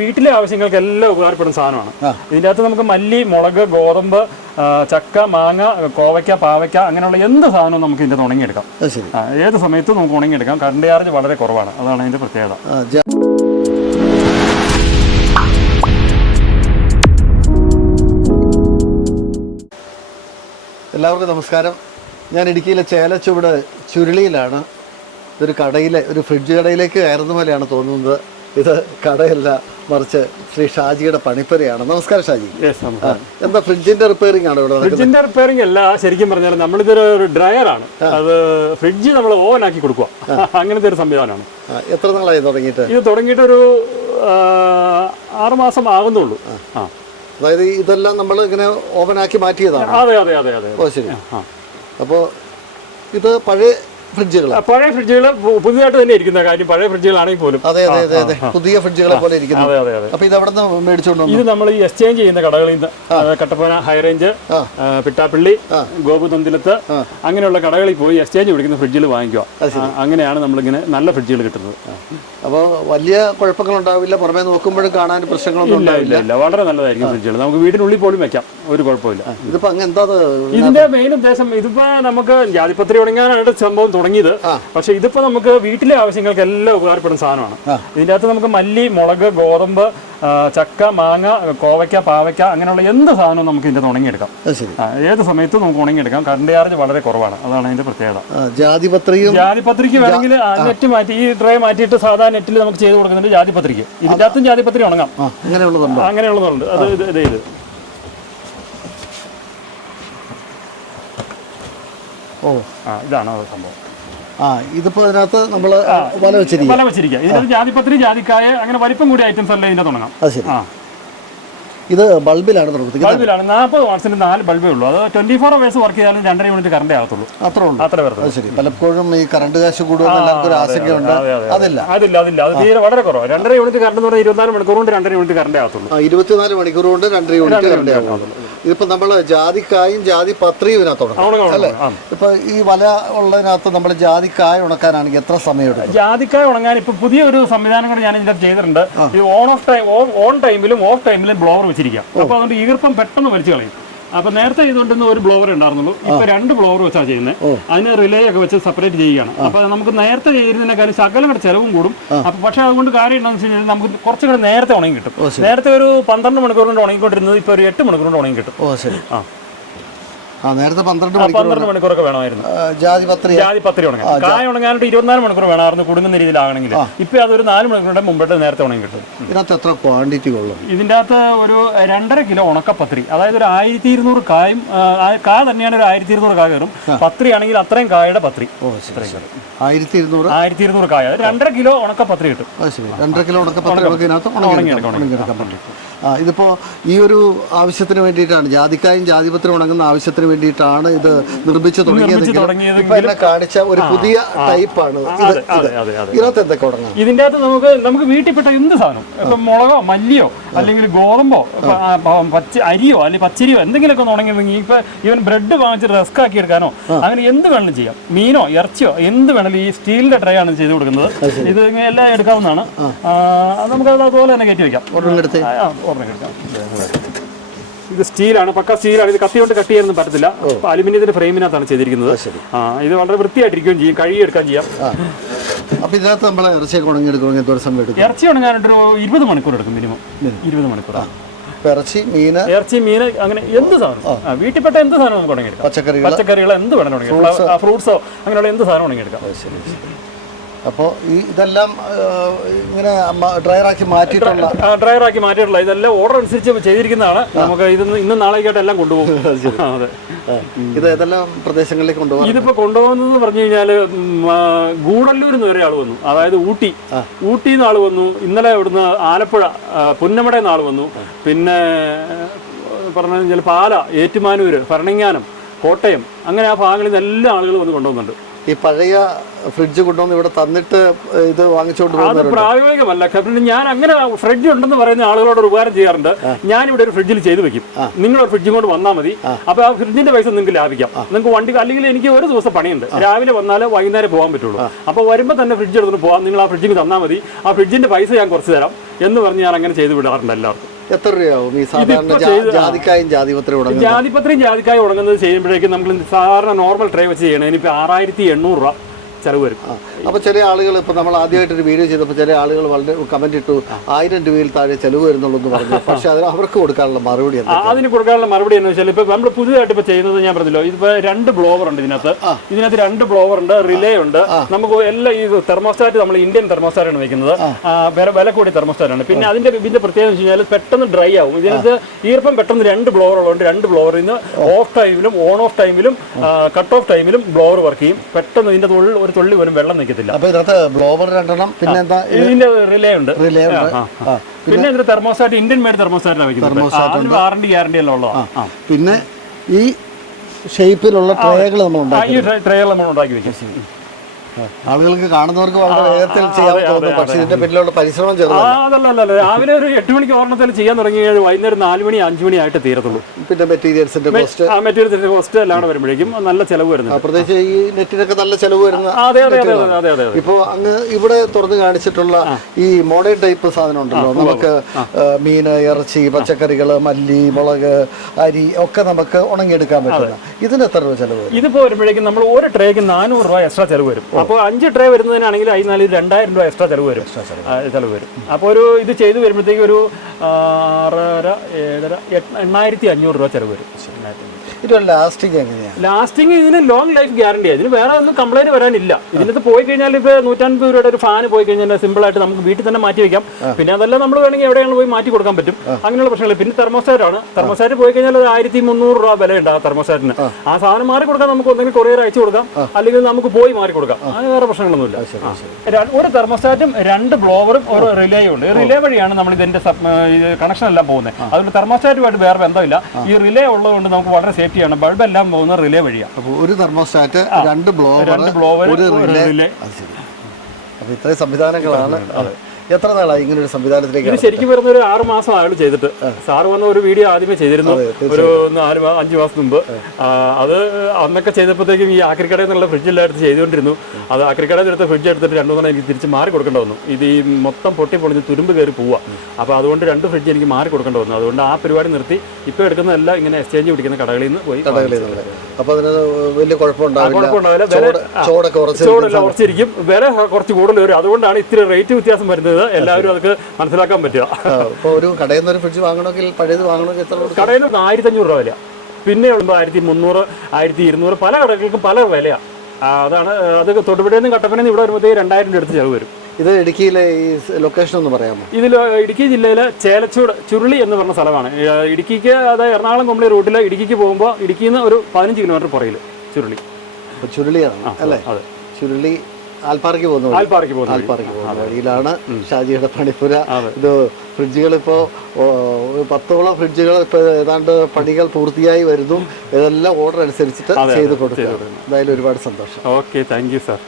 വീട്ടിലെ ആവശ്യങ്ങൾക്ക് എല്ലാം ഉപകാരപ്പെടുന്ന സാധനമാണ്. ഇതിന്റെ അകത്ത് നമുക്ക് മല്ലി മുളക് ഗോതമ്പ് ചക്ക മാങ്ങ കോവയ്ക്ക പാവയ്ക്ക അങ്ങനെയുള്ള എന്ത് സാധനവും നമുക്ക് ഇതിന്റെ ഉണങ്ങിയെടുക്കാം. ഏത് സമയത്തും നമുക്ക് ഉണങ്ങിയെടുക്കാം. കറണ്ട് ചാർജ് വളരെ കുറവാണ്. അതാണ് അതിന്റെ പ്രത്യേകത. എല്ലാവർക്കും നമസ്കാരം. ഞാൻ ഇടുക്കിയിലെ ചേലച്ചുവട് ചുരുളിയിലാണ്. ഇതൊരു കടയിലെ ഒരു ഫ്രിഡ്ജ് കടയിലേക്ക് കയറുന്ന പോലെയാണ് തോന്നുന്നത്. ഇത് കടയല്ല മറിച്ച് ശ്രീ ഷാജിയുടെ പണിപ്പരയാണ്. നമസ്കാരം ഷാജി. എന്താ ഫ്രിഡ്ജിന്റെ റിപ്പയറിംഗ് ആണ് ഇവിടെ ഫ്രിഡ്ജിന്റെ റിപ്പയറിംഗ് അല്ല ശരിക്കും പറഞ്ഞാൽ നമ്മളിതൊരു ഒരു ഡ്രയർ ആണ്. അത് ഫ്രിഡ്ജ് നമ്മൾ ഓവൻ ആക്കി കൊടുക്കുക അങ്ങനത്തെ ഒരു സംവിധാനമാണ്. എത്ര നാളായി തുടങ്ങിയിട്ട്? ഇത് തുടങ്ങിയിട്ട് ഒരു ആറുമാസം ആകുന്നുള്ളൂ. അതായത് ഇതെല്ലാം നമ്മൾ ഇങ്ങനെ ഓവനാക്കി മാറ്റിയതാണ്. അതെ അതെ അതെ അതെ. ഓ ശരി. അപ്പോൾ ഇത് പഴയ ഫ്രിഡ്ജുകളാണ് ആ, പഴയ ഫ്രിഡ്ജുകൾ പുതിയതായിട്ട് തന്നെ ഇരിക്കുന്ന കാര്യം. പഴയ ഫ്രിഡ്ജുകളാണെങ്കിൽ പോലും. അതെ അതെ അതെ അതെ. പുതിയ ഫ്രിഡ്ജുകളെ പോലെ ഇരിക്കുന്നു. അപ്പൊ ഇത് അവിടെ നിന്ന് മേടിച്ചോണ്ട് ഇത് നമ്മൾ ഈ എക്സ്ചേഞ്ച് ചെയ്യുന്ന കടകളിൽ നിന്ന്. കട്ടപ്പന ഹൈറേഞ്ച് പിട്ടാപ്പള്ളി ഗോപുതന്തിലത്ത് അങ്ങനെയുള്ള കടകളിൽ പോയി എക്സ്ചേഞ്ച് പിടിക്കുന്ന ഫ്രിഡ്ജിൽ വാങ്ങിക്കുക. അങ്ങനെയാണ് നമ്മളിങ്ങനെ നല്ല ഫ്രിഡ്ജുകൾ കിട്ടുന്നത്. അപ്പോൾ വലിയ കുഴപ്പങ്ങൾ ഉണ്ടാവില്ല പുറമേ നോക്കുമ്പോഴും കാണാൻ പ്രശ്നങ്ങളൊന്നും ഉണ്ടാവില്ല. ഇല്ല. വളരെ നല്ലതായിരിക്കും ഫ്രിഡ്ജുകൾ. നമുക്ക് വീടിനുള്ളിൽ പോലും വെക്കാം. ഒരു കുഴപ്പമില്ല. ഇതിപ്പോ അങ്ങനെ എന്താ? ഇതിന്റെ മെയിൻ ഉദ്ദേശം ഇതിപ്പോ നമുക്ക് ജാതിപത്രി തുടങ്ങാനായിട്ട് സംഭവം തുടങ്ങിയത്. പക്ഷെ ഇതിപ്പോ നമുക്ക് വീട്ടിലെ ആവശ്യങ്ങൾക്ക് എല്ലാം ഉപകാരപ്പെടുന്ന സാധനമാണ്. ഇതിന്റെ അകത്ത് നമുക്ക് മല്ലി മുളക് ഗോതമ്പ് ചക്ക മാങ്ങ കോവയ്ക്ക പാവയ്ക്ക അങ്ങനെയുള്ള എന്ത് സാധനവും നമുക്ക് ഇതിന്റെ ഉണങ്ങിയെടുക്കാം. ഏത് സമയത്തും നമുക്ക് ഉണങ്ങിയെടുക്കാം. കറണ്ട് ചാർജ് വളരെ കുറവാണ്. അതാണ് അതിന്റെ പ്രത്യേകത. ജാതിപത്രിയും ജാതിപത്രിക്ക് വേണമെങ്കിൽ നെറ്റ് മാറ്റി ഈ ട്രേ മാറ്റിയിട്ട് സാധാ നെറ്റിൽ നമുക്ക് ചെയ്ത് കൊടുക്കുന്നുണ്ട് ജാതിപത്രിക്ക്. ഇതിന്റെ അകത്തും ജാതിപത്രി ഉണങ്ങാം. അങ്ങനെയുള്ളതുണ്ട്? അങ്ങനെയുള്ളതുണ്ടോ. അത് ഇത് ഇത് ഓ. ആ ഇതാണ് സംഭവം. ആ ഇതിപ്പോ അതിനകത്ത് നമ്മൾ വല വെച്ചിരിക്കും. വല വെച്ചിരിക്കുക ഇതിനകത്ത് ജാതിപത്രി ജാതിക്കായ അങ്ങനെ വലിപ്പം കൂടിയ ഐറ്റംസ് അല്ലേ ഇതിന്റെ തുടങ്ങാം? അത് ശരി. ആ. ഇത് ബൾബിലാണ് പ്രവർത്തിക്കുന്നത് ബൾബിലാണ്. നാൽപ്പത് വാട്സിന് നാല് ബൾബേ ഉള്ളൂ. അത് ട്വന്റി ഫോർ അവേഴ്സ് വർക്ക് ചെയ്താലും രണ്ടര യൂണിറ്റ് കറണ്ടേ ആകത്തുള്ളൂ. അത്ര ഉള്ളൂ. അത്ര പേർ ശരി. പലപ്പോഴും ഈ കറണ്ട് കാശ് കൂടുമെന്ന് എല്ലാവർക്കും ഒരു ആശങ്കയുണ്ട്. അതെ, അതെ, അതില്ല. അതില്ല അതില്ല. അത് തീരെ വളരെ കുറവാണ് രണ്ടര യൂണിറ്റ് കറണ്ട് എന്ന് പറഞ്ഞാൽ ഇരുപത്തിനാല് മണിക്കൂർ കൊണ്ട് രണ്ടര യൂണിറ്റ് കറണ്ടേ ആകത്തുള്ളൂ. ഇരുപത്തിനാല് മണിക്കൂർ കൊണ്ട് രണ്ടര യൂണിറ്റ് കറണ്ട് ആവും ഇതിപ്പോ നമ്മൾ ജാതിക്കായും ജാതി പത്രിയും ഇതിനകത്ത് ഉണങ്ങാം, അല്ലേ. ഇപ്പൊ ഈ വല ഉള്ളതിനകത്ത് നമ്മൾ ജാതിക്കായ ഉണക്കാനാണെങ്കിൽ എത്ര സമയം എടുക്കും? ജാതിക്കായ ഉണങ്ങാൻ ഇപ്പൊ പുതിയ ഒരു സംവിധാനം കൂടെ ഞാൻ ഇതിനകത്ത് ചെയ്തിട്ടുണ്ട്. ഇത് ഓൺ ഓഫ് ടൈം ഓൺ ടൈമിലും ഓഫ് ടൈമിലും ബ്ലോവർ വെച്ചിരിക്കാം അപ്പൊ അതുകൊണ്ട് ഈർപ്പം പെട്ടെന്ന് വലിച്ചു കളയും. അപ്പൊ നേരത്തെ ചെയ്തുകൊണ്ടിരുന്ന ഒരു ബ്ലോവർ ഉണ്ടായിരുന്നുള്ളൂ. ഇപ്പൊ രണ്ട് ബ്ലോവർ വെച്ചാണ് ചെയ്യുന്നത് അതിന് റിലേ ഒക്കെ വെച്ച് സെപ്പറേറ്റ് ചെയ്യുകയാണ്. അപ്പൊ നമുക്ക് നേരത്തെ ചെയ്യുന്നതിനേക്കാളും ശകലങ്ങളുടെ ചെലവും കൂടും. അപ്പൊ പക്ഷെ അതുകൊണ്ട് കാര്യം എന്താണെന്ന് വെച്ച് കഴിഞ്ഞാൽ നമുക്ക് കുറച്ചുകൂടെ നേരത്തെ ഉണങ്ങി കിട്ടും. നേരത്തെ ഒരു പന്ത്രണ്ട് മണിക്കൂർ കൊണ്ട് ഉണങ്ങിക്കൊണ്ടിരുന്നത് ഇപ്പൊ ഒരു എട്ട് മണിക്കൂർ കൊണ്ട് ഉണങ്ങി കിട്ടും. ഓ ശരി. ആ. നേരത്തെ പന്ത്രണ്ട് പന്ത്രണ്ട് മണിക്കൂറൊക്കെ വേണമായിരുന്നു. ജാതി പത്രി ജാതി പത്രി ഉണങ്ങാൻ കായ ഉണങ്ങാനായിട്ട് ഇരുപത്തിനാല് മണിക്കൂർ വേണമായിരുന്നു കുടുങ്ങുന്ന രീതിയിലാണെങ്കിൽ ഇപ്പൊ അതൊരു നാല് മണിക്കൂറിന്റെ മുമ്പിട്ട് നേരത്തെ ഉണങ്ങി കിട്ടും. ഇതിനകത്ത് എത്ര ക്വാണ്ടിറ്റി ഉള്ളു ഇതിന്റെ അകത്ത് ഒരു രണ്ടര കിലോ ഉണക്കപ്പത്രി അതായത് ഒരു ആയിരത്തി ഇരുന്നൂറ് കായും ആ തന്നെയാണ് ഒരു ആയിരത്തി ഇരുന്നൂറ് കായ കയറും പത്രി ആണെങ്കിൽ അത്രയും കായയുടെ പത്രി. ആയിരത്തി ഇരുന്നൂറ് ആയിരത്തി ഇരുന്നൂറ് കായ. രണ്ടര കിലോ ഉണക്കപ്പത്രി കിട്ടും. രണ്ടര കിലോ ഉണക്കപ്പത്രി നമുക്ക് ഇതിനകത്ത് ഉണങ്ങിയെടുക്കാം ഉണങ്ങിയെടുക്കാൻ പറ്റും ഈ ഒരു ആവശ്യത്തിന് വേണ്ടിയിട്ടാണ് ജാതിക്കായും ജാതിപത്രി ഉണങ്ങുന്ന ആവശ്യത്തിന് വേണ്ടിയിട്ടാണ് ഇത് നിർമ്മിച്ചു തുടങ്ങിയത്. തുടങ്ങിയതെങ്കിലും- ഇപ്പൊ എന്നെ കാണിച്ച ഒരു പുതിയ ടൈപ്പാണ് ഇതിനകത്ത് എന്തൊക്കെ ഉണങ്ങാം ഇതിന്റെ അകത്ത് നമുക്ക് നമുക്ക് വീട്ടിൽപ്പെട്ട എന്ത് സാധനം? ഇപ്പം മുളകോ മല്ലിയോ അല്ലെങ്കിൽ ഗോതമ്പോ പച്ച അരിയോ അല്ലെങ്കിൽ പച്ചരിയോ എന്തെങ്കിലുമൊക്കെ ഒന്ന് ഉണങ്ങിയിരുന്നെങ്കിൽ ഇപ്പൊ ഇവൻ ബ്രെഡ് വാങ്ങിച്ച് റസ്ക് ആക്കി എടുക്കാനോ അങ്ങനെ എന്ത് വേണമെങ്കിലും ചെയ്യാം. മീനോ ഇറച്ചിയോ എന്ത് വേണമെങ്കിലും ഈ സ്റ്റീലിന്റെ ട്രൈ ആണ് ചെയ്ത് കൊടുക്കുന്നത്. ഇത് എല്ലാം എടുക്കാവുന്നതാണ്. നമുക്ക് അതുപോലെ തന്നെ കയറ്റി വെക്കാം. ആ, എടുക്കാം. ഇത് സ്റ്റീലാണ് പക്ക സ്റ്റീലാണ്. ഇത് കത്തി കൊണ്ട് കട്ട് ചെയ്യാനൊന്നും പറ്റത്തില്ല. അലുമിനിയത്തിന്റെ ഫ്രെയിമിനകത്താണ് ചെയ്തിരിക്കുന്നത്. ആ ഇത് വളരെ വൃത്തിയായിട്ടിരിക്കുകയും ചെയ്യും. കഴുകിയെടുക്കാൻ ചെയ്യാം. അപ്പൊ ഇതിനകത്ത് നമ്മൾ ഇറച്ചിയൊക്കെ ഉണങ്ങിയെടുക്കണമെങ്കിൽ എത്ര സമയം എടുക്കും ഇറച്ചി ഉണങ്ങാനായിട്ടൊരു ഇരുപത് മണിക്കൂർ എടുക്കും മിനിമം ഇരുപത് മണിക്കൂർ. ഇറച്ചി മീൻ ഇറച്ചി മീൻ അങ്ങനെ എന്ത് സാധനം. വീട്ടിൽപ്പെട്ട എന്ത് സാധനം നമുക്ക് ഉണങ്ങിയെടുക്കാം? പച്ചക്കറികൾ പച്ചക്കറികൾ എന്ത് വേണം ഫ്രൂട്ട്സോ? അങ്ങനെയുള്ള എന്ത് സാധനം ഉണങ്ങിയെടുക്കാം? ശരി. അപ്പോൾ ഈ ഇതെല്ലാം ഇങ്ങനെ ഡ്രയറാക്കി മാറ്റിയിട്ടുള്ള ഡ്രയറാക്കി മാറ്റിയിട്ടുള്ള ഇതെല്ലാം ഓർഡർ അനുസരിച്ച് ചെയ്തിരിക്കുന്നതാണ്. നമുക്ക് ഇത് ഇന്നും നാളേക്കായിട്ട് എല്ലാം കൊണ്ടുപോകും. അതെ ഇത് ഏതെല്ലാം പ്രദേശങ്ങളിലേക്ക് കൊണ്ടുപോകും ഇതിപ്പോൾ കൊണ്ടുപോകുന്നത് പറഞ്ഞു കഴിഞ്ഞാൽ ഗൂഡല്ലൂരിൽ നിന്ന് വരെ ആൾ വന്നു. അതായത് ഊട്ടി. ഊട്ടിയിൽ നിന്ന് ആൾ വന്നു. ഇന്നലെ ഇവിടുന്ന് ആലപ്പുഴ പുന്നമടയിൽ നിന്ന് ആൾ വന്നു. പിന്നെ പറഞ്ഞു കഴിഞ്ഞാൽ പാല ഏറ്റുമാനൂര് ഭരണങ്ങാനം കോട്ടയം അങ്ങനെ ആ ഭാഗങ്ങളിൽ നിന്ന് എല്ലാ ആളുകളും വന്ന് കൊണ്ടുപോകുന്നുണ്ട് ഈ പഴയ ഫ്രിഡ്ജ് കൊണ്ടുവന്ന് ഇവിടെ തന്നിട്ട് ഇത് വാങ്ങിച്ചുകൊണ്ട് അത് പ്രായോഗികമല്ല. പിന്നെ ഞാൻ അങ്ങനെ ഫ്രിഡ്ജ് ഉണ്ടെന്ന് പറയുന്ന ആളുകളോട് ഒരു ഉപകാരം ചെയ്യാറുണ്ട്. ഞാൻ ഇവിടെ ഒരു ഫ്രിഡ്ജിൽ ചെയ്തു വെക്കും. നിങ്ങൾ ഒരു ഫ്രിഡ്ജും കൊണ്ട് വന്നാൽ മതി. അപ്പൊ ആ ഫ്രിഡ്ജിന്റെ പൈസ നിങ്ങൾക്ക് ലാഭിക്കാം. നിങ്ങൾക്ക് വണ്ടി അല്ലെങ്കിൽ എനിക്ക് ഒരു ദിവസം പണിയുണ്ട്. രാവിലെ വന്നാൽ വൈകുന്നേരം പോകാൻ പറ്റുള്ളൂ. അപ്പൊ വരുമ്പോൾ തന്നെ ഫ്രിഡ്ജ് എടുത്തിട്ട് പോകാം നിങ്ങൾ ആ ഫ്രിഡ്ജിന് തന്നാൽ മതി. ആ ഫ്രിഡ്ജിന്റെ പൈസ ഞാൻ കുറച്ച് തരാം എന്ന് പറഞ്ഞ് ഞാൻ അങ്ങനെ ചെയ്തു വിടാറുണ്ട് എല്ലാവർക്കും. എത്ര രൂപയാവും ഈ സാധാരണ ജാതിക്കായും ജാതിപത്രിയും ഉടങ്ങുന്നത് ജാതിപത്രിയും ജാതിക്കായി ഉണങ്ങുന്നത് ചെയ്യുമ്പോഴേക്കും നമ്മൾ സാധാരണ നോർമൽ ട്രേ വെച്ച് ചെയ്യണം. ഇനിയിപ്പോൾ ആറായിരത്തി എണ്ണൂറ് രൂപ. ചെലവ് വരും അപ്പൊ ചില ആളുകൾ ഇപ്പൊ നമ്മൾ ആദ്യമായിട്ട് ഒരു വീഡിയോ ചെയ്തപ്പോൾ ചില ആളുകൾ വളരെ കമന്റ് ഇട്ടു ആയിരം രൂപയിൽ താഴെ ചെലവ് വരുന്നുള്ളൂ എന്ന് പറഞ്ഞു. പക്ഷെ അതിന് അവർക്ക് കൊടുക്കാനുള്ള മറുപടി അതിന് കൊടുക്കാനുള്ള മറുപടി എന്ന് വെച്ചാൽ ഇപ്പൊ നമ്മൾ പുതിയതായിട്ട് ഇപ്പൊ ചെയ്യുന്നത് ഞാൻ പറഞ്ഞല്ലോ ഇപ്പൊ രണ്ട് ബ്ലോവർ ഉണ്ട് ഇതിനകത്ത്. ഇതിനകത്ത് രണ്ട് ബ്ലോവർ ഉണ്ട് റിലേ ഉണ്ട്. നമുക്ക് എല്ലാം ഈ തെർമോസ്റ്റാറ്റ് നമ്മൾ ഇന്ത്യൻ തെർമോസ്റ്റാറ്റ് ആണ് വെക്കുന്നത്. വില വില കൂടിയ തെർമോസ്റ്റാറ്റ് ആണ്. പിന്നെ അതിന്റെ ഇതിന്റെ പ്രത്യേകത എന്ന് വെച്ചാൽ പെട്ടെന്ന് ഡ്രൈ ആവും. ഇതിനകത്ത് ഈർപ്പം പെട്ടെന്ന് രണ്ട് ബ്ലോവർ ഉള്ളതുകൊണ്ട് രണ്ട് ബ്ലോവറിൽ നിന്ന് ഓഫ് ടൈമിലും ഓൺ ഓഫ് ടൈമിലും കട്ട് ഓഫ് ടൈമിലും ബ്ലോവർ വർക്ക് ചെയ്യും. പെട്ടെന്ന് ഇതിന്റെ തൊഴിൽ ഒരു തുള്ളി വരും വെള്ളം നിൽക്കത്തില്ല. അപ്പൊ ഇതിനകത്ത് ബ്ലോവർ രണ്ടെണ്ണം പിന്നെ എന്താ ഇതിന്റെ റിലേ ഉണ്ട്. റിലേ ഉണ്ട്. പിന്നെ ഇതിന്റെ തെർമോസാറ്റ് ഇന്ത്യൻ മേഡ് തെർമോസാറ്റാണ് വെക്കുന്നത്. വാറണ്ടി ഗ്യാരണ്ടി എല്ലാം ഉള്ളതാണ് പിന്നെ ഈ ഷേപ്പിലുള്ള ട്രേകൾ നമ്മൾ ഉണ്ടാക്കി ഈ ട്രേകൾ നമ്മൾ ഉണ്ടാക്കി വെക്കും ആളുകൾക്ക് കാണുന്നവർക്ക് വളരെ വേഗത്തിൽ ചെയ്യാൻ തോന്നും. പക്ഷെ ഇതിന്റെ പിന്നിലുള്ള പരിശ്രമം ചെറുതാണ് അതല്ല രാവിലെ ഒരു എട്ട് മണിക്ക് ഓർണത്തിൽ ചെയ്യാൻ തുടങ്ങി കഴിഞ്ഞാൽ വൈകുന്നേരം നാല് മണി അഞ്ച് മണി ആയിട്ട് തീരത്തുള്ളൂ. പിന്നെ മെറ്റീരിയൽസിന്റെ കോസ്റ്റ്. ആ മെറ്റീരിയൽസിന്റെ കോസ്റ്റ് എല്ലാം വരുമ്പോഴേക്കും നല്ല ചെലവ് വരുന്നത്. പ്രത്യേകിച്ച് ഈ നെറ്റിനൊക്കെ നല്ല ചെലവ് വരുന്ന അതെ അതെ അതെ അങ്ങ് ഇവിടെ തുറന്ന് കാണിച്ചിട്ടുള്ള ഈ മോഡേൺ ടൈപ്പ് സാധനം ഉണ്ടല്ലോ. നമുക്ക് മീൻ മീന് ഇറച്ചി പച്ചക്കറികൾ മല്ലി മുളക് അരി ഒക്കെ നമുക്ക് ഉണങ്ങിയെടുക്കാൻ പറ്റുന്ന ഇതിന് എത്ര രൂപ ചെലവ് വരും? ഇതിപ്പോ വരുമ്പോഴേക്കും നമ്മൾ ഒരു ട്രേക്ക് നാനൂറ് രൂപ എക്സ്ട്രാ ചെലവ് വരും. അപ്പോൾ അഞ്ച് ട്രേ വരുന്നതിനാണെങ്കിൽ അതിൽ നാല് രണ്ടായിരം രൂപ എക്സ്ട്രാ ചെലവ് വരും. ചെലവ് വരും. അപ്പോൾ ഒരു ഇത് ചെയ്ത് വരുമ്പോഴത്തേക്ക് ഒരു ആറര ഏഴര എണ്ണായിരത്തി അഞ്ഞൂറ് രൂപ ചെലവ് വരും. ലാസ്റ്റിംഗ് എങ്ങനെയാണ്? ലാസ്റ്റിംഗ് ഇതിന് ലോങ് ലൈഫ് ഗ്യാരണ്ടി ഇതിന് വേറെ ഒന്നും കംപ്ലൈന്റ് വരാനില്ല. ഇതിനകത്ത് പോയി കഴിഞ്ഞാൽ ഇപ്പോൾ നൂറ്റൻപത് രൂപയുടെ ഒരു ഫാൻ പോയി കഴിഞ്ഞാൽ സിമ്പിൾ ആയിട്ട് നമുക്ക് വീട്ടിൽ തന്നെ മാറ്റി വെക്കാം. പിന്നെ അതല്ല നമ്മൾ വേണമെങ്കിൽ എവിടെയാണ് പോയി മാറ്റി കൊടുക്കാൻ പറ്റും. അങ്ങനെയുള്ള പ്രശ്നങ്ങൾ. പിന്നെ തെർമോസ്റ്റാറ്റാണ് തെർമോസ്റ്റാറ്റ് പോയി കഴിഞ്ഞാൽ ഒരു ആയിരത്തി മുന്നൂറ് രൂപ വിലയുണ്ട് ആ തെർമോസ്റ്റാറ്റിന് ആ സാധനം മാറി കൊടുക്കാൻ നമുക്ക് ഒന്നെങ്കിൽ കൊറിയർ അയച്ചു കൊടുക്കാം. അല്ലെങ്കിൽ നമുക്ക് പോയി മാറി കൊടുക്കാം. അങ്ങനെ വേറെ പ്രശ്നങ്ങളൊന്നുമില്ല. ഒരു തെർമോസ്റ്റാറ്റും രണ്ട് ബ്ലോവറും ഒരു റിലേയും ഉണ്ട്. ഈ റിലേ വഴിയാണ് നമ്മൾ ഇതിന്റെ കണക്ഷൻ എല്ലാം പോകുന്നത്. അതുകൊണ്ട് തെർമോസ്റ്റാറ്റുമായിട്ട് വേറെ ബന്ധമില്ല. ഈ റിലേ ഉള്ളതുകൊണ്ട് നമുക്ക് വളരെ സേഫ്റ്റിയാണ് ബൾബ് എല്ലാം പോകുന്നത് റിലേ വഴിയാണ് ഒരു തെർമോസ്റ്റാറ്റ് രണ്ട് ബ്ലോവർ രണ്ട് ബ്ലോവർ ഒരു റിലേ അപ്പൊ ഇത്രയും സംവിധാനങ്ങളാണ്. എത്ര നാളായി ഇങ്ങനെ ഒരു സംവിധാനത്തിലേക്ക് ഇത് ശരിക്കും വരുന്ന ഒരു ആറ് മാസം അയാൾ ചെയ്തിട്ട്. സാറ് വന്ന ഒരു വീഡിയോ ആദ്യമേ ചെയ്തിരുന്നു. ഒരു നാല് അഞ്ച് മാസം മുമ്പ്. അത് അന്നൊക്കെ ചെയ്തപ്പോഴത്തേക്കും ഈ ആക്രിക്കട എന്നുള്ള ഫ്രിഡ്ജ് എടുത്ത് ചെയ്തുകൊണ്ടിരുന്നു. അത് ആക്രിക്കടയിൽ എടുത്ത ഫ്രിഡ്ജ് എടുത്തിട്ട് രണ്ടു മൂന്നെണ്ണം എനിക്ക് തിരിച്ച് മാറി കൊടുക്കേണ്ടി വന്നു. ഇത് ഈ മൊത്തം പൊട്ടി പൊളിഞ്ഞ് തുരുമ്പ് കയറി പോവുക അപ്പോൾ അതുകൊണ്ട് രണ്ട് ഫ്രിഡ്ജ് എനിക്ക് മാറി കൊടുക്കേണ്ടി വന്നു. അതുകൊണ്ട് ആ പരിപാടി നിർത്തി. ഇപ്പോൾ എടുക്കുന്നതെല്ലാം ഇങ്ങനെ എക്സ്ചേഞ്ച് പിടിക്കുന്ന കടകളിൽ നിന്ന് പോയി അപ്പോൾ അതിന് വലിയ കുഴപ്പമുണ്ടാവില്ല ചോടൊക്കെ ഉറച്ചിരിക്കും. വില കുറച്ച് കൂടുതൽ വരും. അതുകൊണ്ടാണ് ഇത്തിരി റേറ്റ് വ്യത്യാസം വരുന്നത്. എല്ലാവരും അതൊക്കെ മനസ്സിലാക്കാൻ പറ്റുക. ഇപ്പൊ ഒരു കടയിൽ നിന്ന് ഒരു ഫ്രിഡ്ജ് വാങ്ങണമെങ്കിൽ പഴയത് വാങ്ങണമെങ്കിൽ എത്ര കടയിൽ നിന്ന് ആയിരത്തി അഞ്ഞൂറ് രൂപ വില. പിന്നെ ആയിരത്തി മുന്നൂറ് ആയിരത്തി ഇരുന്നൂറ് പല കടകൾക്കും പല വിലയാണ് അതാണ് അത് തൊടുപുഴയിൽ നിന്ന് കട്ടപ്പനയിൽ ഇവിടെ വരുമ്പോഴത്തേക്ക് രണ്ടായിരം രൂപ അടുത്ത് ചിലവ് വരും. ഇത് ഇടുക്കിയിലെ ഈ ലൊക്കേഷൻ ഒന്ന് പറയാമോ? ഇതിൽ ഇടുക്കി ജില്ലയിലെ ചേലച്ചൂട് ചുരുളി എന്ന് പറഞ്ഞ സ്ഥലമാണ്. ഇടുക്കിക്ക് അതായത് എറണാകുളം കമ്പനി റൂട്ടിൽ ഇടുക്കിക്ക് പോകുമ്പോൾ ഇടുക്കിയിൽ നിന്ന് ഒരു പതിനഞ്ച് കിലോമീറ്റർ പുറയിൽ ചുരുളി. ചുരുളിയാണ് അല്ലേ? അതെ. ചുരുളി ആൽപ്പാറയ്ക്ക് പോകുന്നു. ആൽപ്പാറയ്ക്ക് പോകുന്നു ആൽപ്പാറയ്ക്ക് പോകുന്ന വഴിയിലാണ് ഷാജിയുടെ പണിപ്പുര ഇത് ഫ്രിഡ്ജുകൾ ഇപ്പോൾ പത്തോളം ഫ്രിഡ്ജുകൾ ഇപ്പോൾ ഏതാണ്ട് പണികൾ പൂർത്തിയായി വരുന്നു. ഇതെല്ലാം ഓർഡർ അനുസരിച്ചിട്ട് ചെയ്ത് കൊടുക്കുക. എന്തായാലും ഒരുപാട് സന്തോഷം. Okay thank you sir.